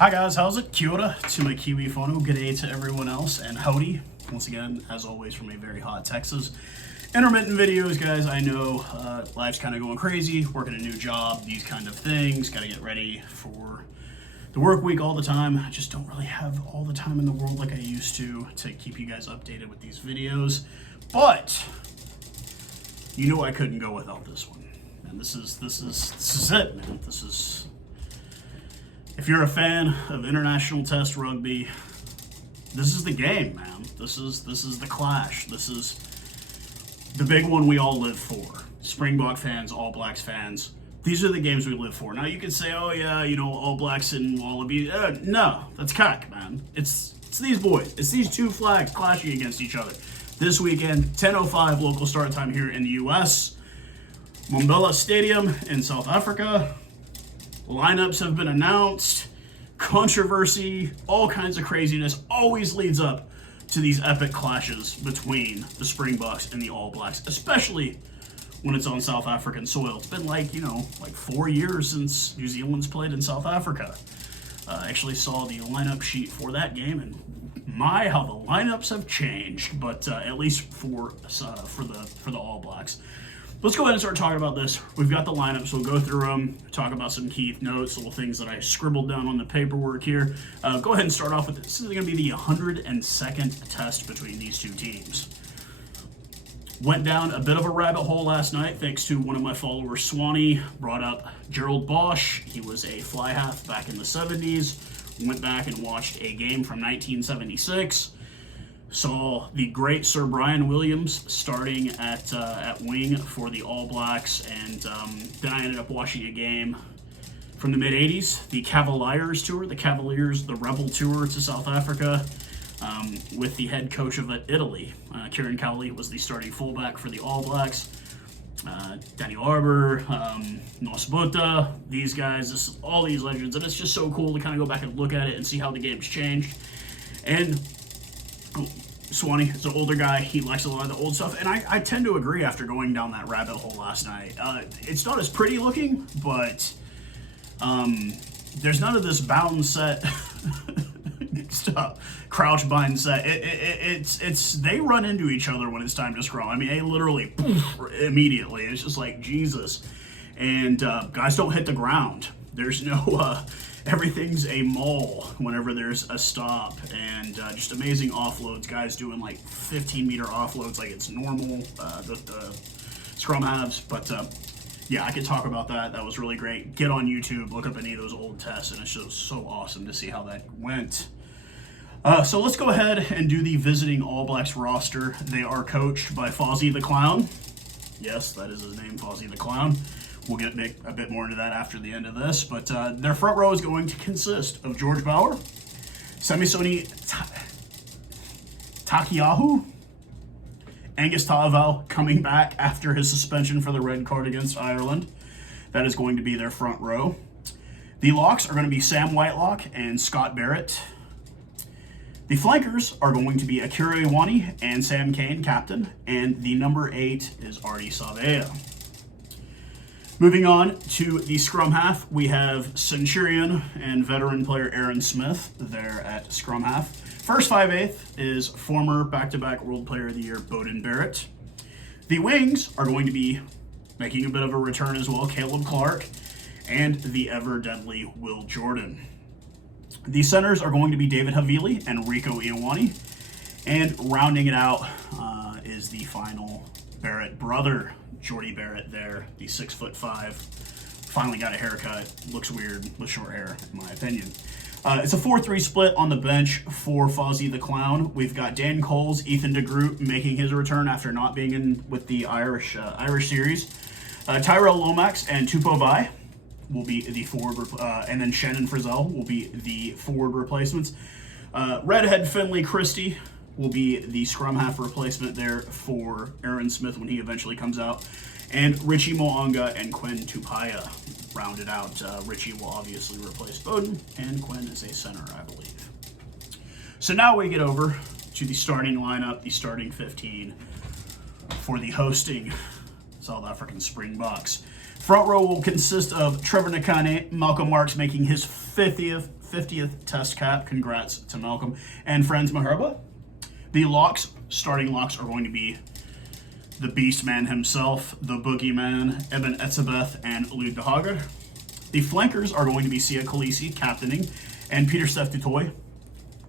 Hi guys, how's it? Kia ora to my kiwi whanau, g'day to everyone else, and howdy, once again, as always, from a very hot Texas. Intermittent videos, guys. I know life's kind of going crazy, working a new job, these kind of things, got to get ready for the work week all the time. I just don't really have all the time in the world like I used to keep you guys updated with these videos, but you know I couldn't go without this one. And this is it, man. This is... If you're a fan of international test rugby, this is the game, man. This is the clash. This is the big one we all live for. Springbok fans, All Blacks fans. These are the games we live for. Now you can say, oh yeah, you know, All Blacks and Wallaby. No, that's cack, man. It's these boys. It's these two flags clashing against each other. This weekend, 10:05 local start time here in the U.S. Mbombela Stadium in South Africa. Lineups have been announced, controversy, all kinds of craziness always leads up to these epic clashes between the Springboks and the All Blacks, especially when it's on South African soil. It's been like 4 years since New Zealand's played in South Africa. I actually saw the lineup sheet for that game, and my, how the lineups have changed, but at least for the All Blacks. Let's go ahead and start talking about this. We've got the lineups. We'll go through them, talk about some key notes, little things that I scribbled down on the paperwork here. Go ahead and start off with this. This is going to be the 102nd test between these two teams. Went down a bit of a rabbit hole last night thanks to one of my followers, Swanee, brought up Gerald Bosch. He was a fly half back in the 70s. Went back and watched a game from 1976. Saw the great Sir Brian Williams starting at wing for the All Blacks, and then I ended up watching a game from the mid-'80s, the Cavaliers tour, the Rebel tour to South Africa, with the head coach of Italy. Kieran Cowley was the starting fullback for the All Blacks. Daniel Arbor, Nelspruit, these guys, all these legends, and it's just so cool to kind of go back and look at it and see how the game's changed. And Swanee is an older guy. He likes a lot of the old stuff, and I tend to agree after going down that rabbit hole last night. It's not as pretty looking, but there's none of this bound set stuff, crouch bind set. It's they run into each other when it's time to scrum. I mean, they literally immediately. It's just like Jesus, and guys don't hit the ground. There's no. Everything's a maul whenever there's a stop, and just amazing offloads. Guys doing like 15-meter offloads like it's normal, the scrum halves. But yeah, I could talk about that. That was really great. Get on YouTube, look up any of those old tests, and it's just so awesome to see how that went. So let's go ahead and do the visiting All Blacks roster. They are coached by Fozzy the Clown. Yes, that is his name, Fozzy the Clown. We'll get a bit more into that after the end of this, but their front row is going to consist of George Bauer, Semisoni Takiahu, Angus Ta'avao coming back after his suspension for the red card against Ireland. That is going to be their front row. The locks are going to be Sam Whitelock and Scott Barrett. The flankers are going to be Rico Iwani and Sam Kane, captain, and the number 8 is Artie Savea. Moving on to the scrum half, we have Centurion and veteran player Aaron Smith there at scrum half. First 5/8 is former back-to-back World Player of the Year Beauden Barrett. The wings are going to be making a bit of a return as well, Caleb Clark and the ever-deadly Will Jordan. The centers are going to be David Havili and Rico Iwani, and rounding it out is the final Barrett brother, Jordy Barrett there, the 6'5", finally got a haircut, looks weird with short hair, in my opinion. It's a 4-3 split on the bench for Fozzy the Clown. We've got Dan Coles, Ethan de Groot making his return after not being in with the Irish series. Tyrell Lomax and Tupou Bai will be the forward, and then Shannon Frizzell will be the forward replacements. Redhead Finley Christie will be the scrum half replacement there for Aaron Smith when he eventually comes out. And Richie Mo'unga and Quinn Tupaya rounded out. Richie will obviously replace Beauden, and Quinn is a center, I believe. So now we get over to the starting lineup, the starting 15 for the hosting South African Springboks. Front row will consist of Trevor Nakane, Malcom Marx making his 50th 50th test cap. Congrats to Malcolm and friends Maharba. The locks, starting locks, are going to be the Beast Man himself, the Boogeyman, Eben Etzebeth, and Lud de Hager. The flankers are going to be Sia Khaleesi, captaining, and Peter Steph Dutoy.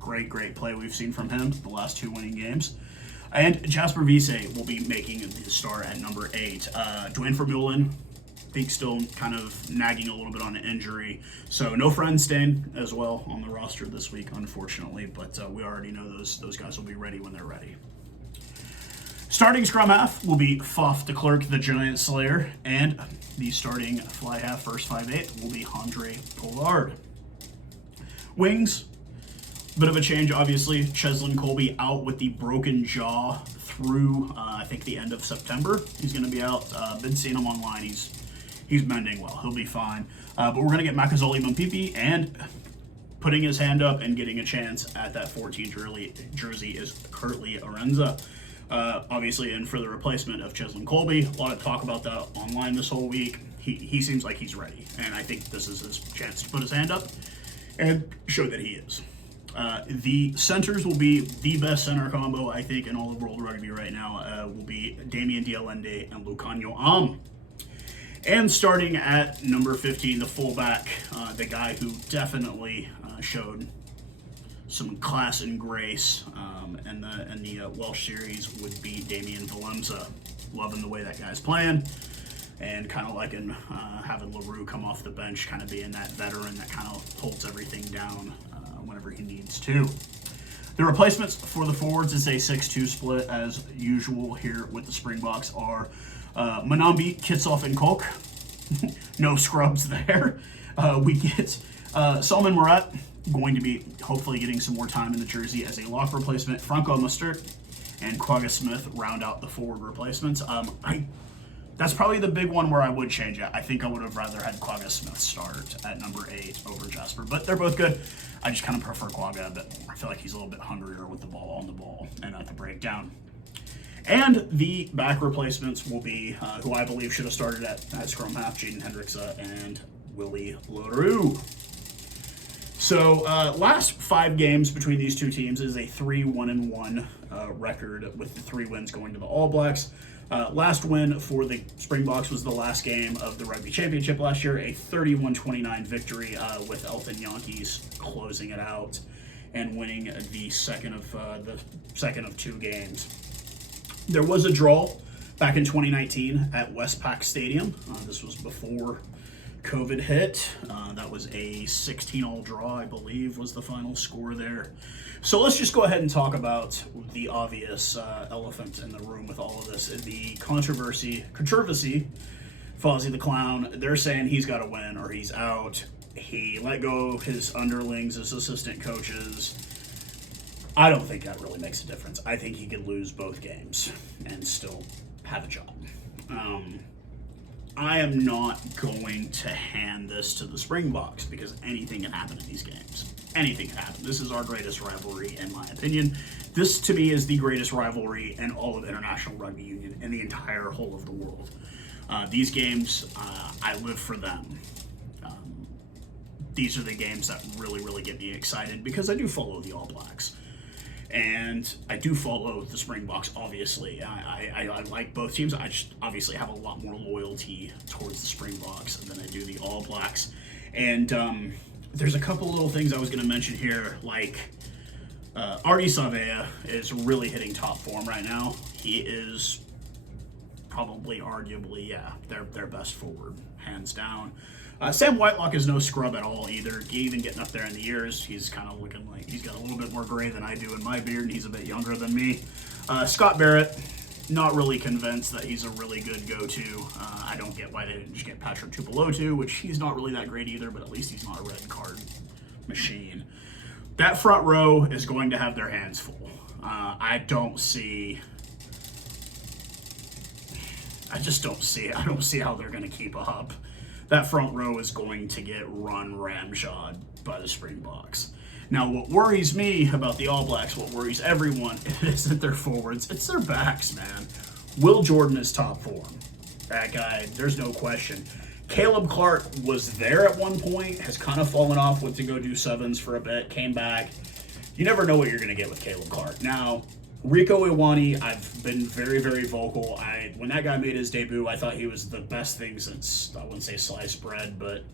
Great play we've seen from him the last 2 winning games. And Jasper Wiese will be making the start at number 8. Dwayne Vermeulen, I think still kind of nagging a little bit on an injury. So no friend staying as well on the roster this week, unfortunately. But we already know those guys will be ready when they're ready. Starting scrum half will be Faf de Klerk, the Giant Slayer. And the starting fly half, first 5'8", will be Andre Pollard. Wings, bit of a change, obviously. Cheslin Colby out with the broken jaw through, I think, the end of September. He's going to be out. Been seeing him online. He's mending well. He'll be fine. But we're going to get Makazole Mumpipi, and putting his hand up and getting a chance at that 14 jersey is Kurtley Arenza. Obviously, and for the replacement of Cheslin Colby. A lot of talk about that online this whole week. He seems like he's ready, and I think this is his chance to put his hand up and show that he is. The centers will be the best center combo, I think, in all of World Rugby right now. Will be Damien Dialende and Lucanio Am. And starting at number 15, the fullback, the guy who definitely showed some class and grace in the Welsh series would be Damien Valemza. Loving the way that guy's playing, and kind of liking having LaRue come off the bench, kind of being that veteran that kind of holds everything down whenever he needs to. The replacements for the forwards is a 6-2 split, as usual here with the Springboks, are Manambi, Kitsoff, and Kolk. No scrubs there. We get Salman Murat, going to be hopefully getting some more time in the jersey as a lock replacement. Franco Mustard and Quagga Smith round out the forward replacements. That's probably the big one where I would change it. I think I would have rather had Quagga Smith start at number 8 over Jasper, but they're both good. I just kind of prefer Quagga a bit more. I feel like he's a little bit hungrier with the ball on the ball and at the breakdown. And the back replacements will be, who I believe should have started at scrum half, Jaden Hendricksa and Willie LaRue. So last 5 games between these two teams is a 3-1-1 record, with the 3 wins going to the All Blacks. Last win for the Springboks was the last game of the Rugby Championship last year, a 31-29 victory with Elton Yankees closing it out and winning the second of 2 games. There was a draw back in 2019 at Westpac Stadium. This was before COVID hit. That was a 16-all draw, I believe, was the final score there. So let's just go ahead and talk about the obvious elephant in the room with all of this. The controversy, Fozzy the Clown, they're saying he's got to win or he's out. He let go of his underlings, his assistant coaches. I don't think that really makes a difference. I think he could lose both games and still have a job. I am not going to hand this to the Springboks because anything can happen in these games. Anything can happen. This is our greatest rivalry, in my opinion. This, to me, is the greatest rivalry in all of International Rugby Union in the entire whole of the world. These games, I live for them. These are the games that really, really get me excited because I do follow the All Blacks. And I do follow the Springboks, obviously. I like both teams. I just obviously have a lot more loyalty towards the Springboks than I do the All Blacks. And there's a couple little things I was going to mention here, like Artie Savea is really hitting top form right now. He is probably, arguably, their best forward, hands down. Sam Whitelock is no scrub at all either. Even getting up there in the years, he's kind of looking like he's got a little bit more gray than I do in my beard, and he's a bit younger than me. Scott Barrett, not really convinced that he's a really good go-to. I don't get why they didn't just get Patrick Tupelotu, which he's not really that great either, but at least he's not a red card machine. That front row is going to have their hands full. I don't see how they're going to keep up. That front row is going to get run ramshod by the Springboks. Now, what worries me about the All Blacks, what worries everyone, isn't their forwards, it's their backs, man. Will Jordan is top form. That guy, there's no question. Caleb Clark was there at one point, has kind of fallen off, went to go do sevens for a bit, came back. You never know what you're going to get with Caleb Clark. Now, Rico Iwani, I've been very, very vocal. When that guy made his debut, I thought he was the best thing since, I wouldn't say sliced bread, but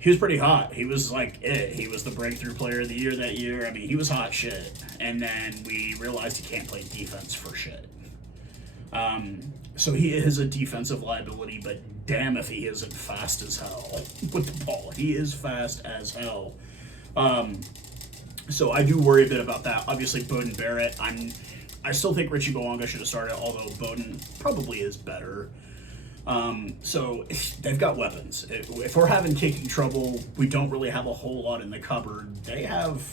he was pretty hot. He was like it. He was the breakthrough player of the year that year. I mean, he was hot shit. And then we realized he can't play defense for shit. So he is a defensive liability, but damn if he isn't fast as hell with the ball. He is fast as hell. So I do worry a bit about that. Obviously, Bowden Barrett. I still think Richie Boanga should have started, although Bowden probably is better. So they've got weapons. If we're having kicking trouble, we don't really have a whole lot in the cupboard. They have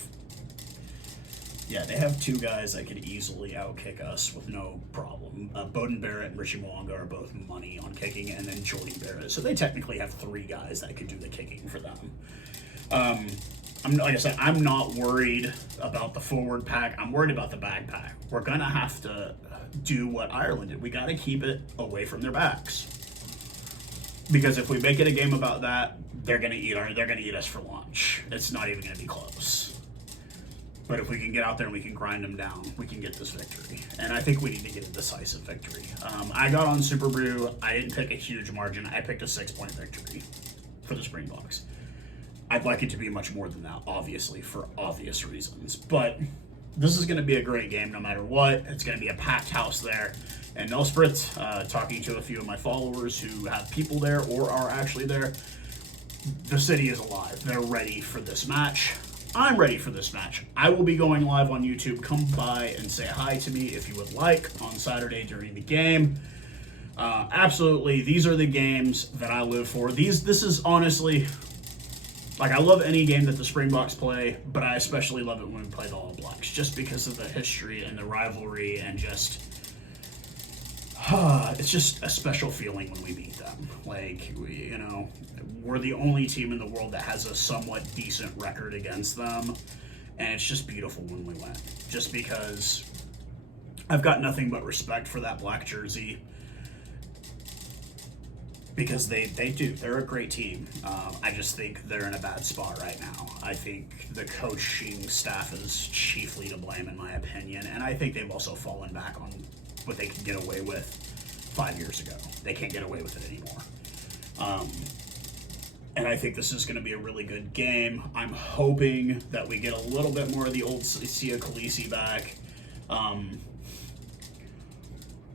two guys that could easily outkick us with no problem. Bowden Barrett and Richie Moanga are both money on kicking, and then Jordy Barrett. So they technically have three guys that could do the kicking for them. Like I said, I'm not worried about the forward pack. I'm worried about the back pack. We're going to have to do what Ireland did. We got to keep it away from their backs. Because if we make it a game about that, they're going to eat us for lunch. It's not even going to be close. But if we can get out there and we can grind them down, we can get this victory. And I think we need to get a decisive victory. I got on Super Brew. I didn't pick a huge margin. I picked a 6-point victory for the Springboks. I'd like it to be much more than that, obviously, for obvious reasons. But this is going to be a great game no matter what. It's going to be a packed house there. And Nelspruit, talking to a few of my followers who have people there or are actually there, the city is alive. They're ready for this match. I'm ready for this match. I will be going live on YouTube. Come by and say hi to me if you would like on Saturday during the game. Absolutely, these are the games that I live for. This is honestly, like, I love any game that the Springboks play, but I especially love it when we play the All Blacks, just because of the history and the rivalry and just, it's just a special feeling when we beat them. Like, we're the only team in the world that has a somewhat decent record against them, and it's just beautiful when we win. Just because I've got nothing but respect for that black jersey, because they do. They're a great team. I just think they're in a bad spot right now. I think the coaching staff is chiefly to blame, in my opinion, and I think they've also fallen back on what they could get away with 5 years ago. They can't get away with it anymore. And I think this is going to be a really good game. I'm hoping that we get a little bit more of the old Sia Khaleesi back.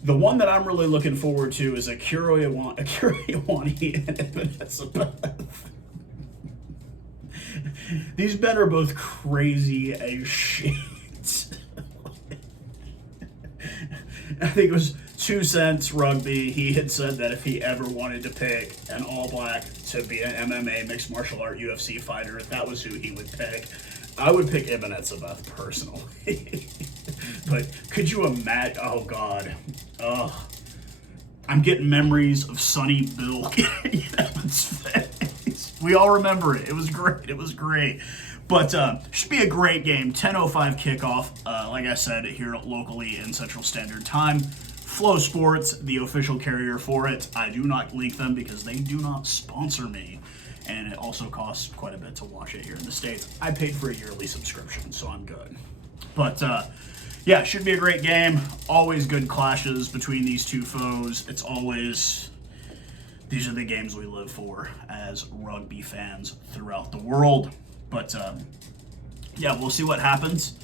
The one that I'm really looking forward to is Akira Iwani and Mbombela. These men are both crazy as shit. I think it was 2 Cents Rugby. He had said that if he ever wanted to pick an All Black to be an MMA, mixed martial art, UFC fighter, if that was who he would pick, I would pick Mbombela personally. But could you imagine? Oh, God. I'm getting memories of Sonny Bill getting in Evan's face. We all remember it. It was great. It was great. But should be a great game. 10:05 kickoff, like I said, here locally in Central Standard Time. Flosports, the official carrier for it. I do not link them because they do not sponsor me. And it also costs quite a bit to watch it here in the States. I paid for a yearly subscription, so I'm good. But yeah, should be a great game. Always good clashes between these two foes. It's always, these are the games we live for as rugby fans throughout the world. But yeah, we'll see what happens.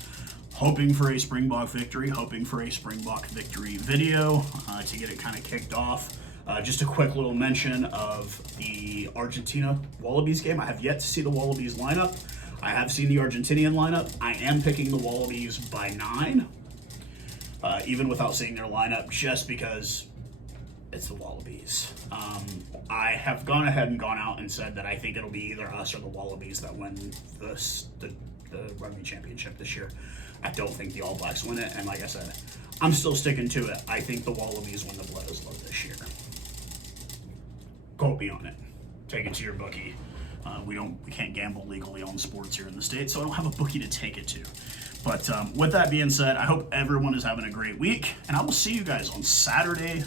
Hoping for a Springbok victory, hoping for a Springbok victory video to get it kind of kicked off. Just a quick little mention of the Argentina Wallabies game. I have yet to see the Wallabies lineup. I have seen the Argentinian lineup. I am picking the Wallabies by 9, even without seeing their lineup, just because it's the Wallabies. I have gone ahead and gone out and said that I think it'll be either us or the Wallabies that win the Rugby Championship this year. I don't think the All Blacks win it, and like I said, I'm still sticking to it. I think the Wallabies win the Bledisloe this year. Quote me on it. Take it to your bookie. We can't gamble legally on sports here in the States, so I don't have a bookie to take it to. But with that being said, I hope everyone is having a great week, and I will see you guys on Saturday.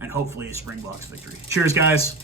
and hopefully a Springboks victory. Cheers, guys.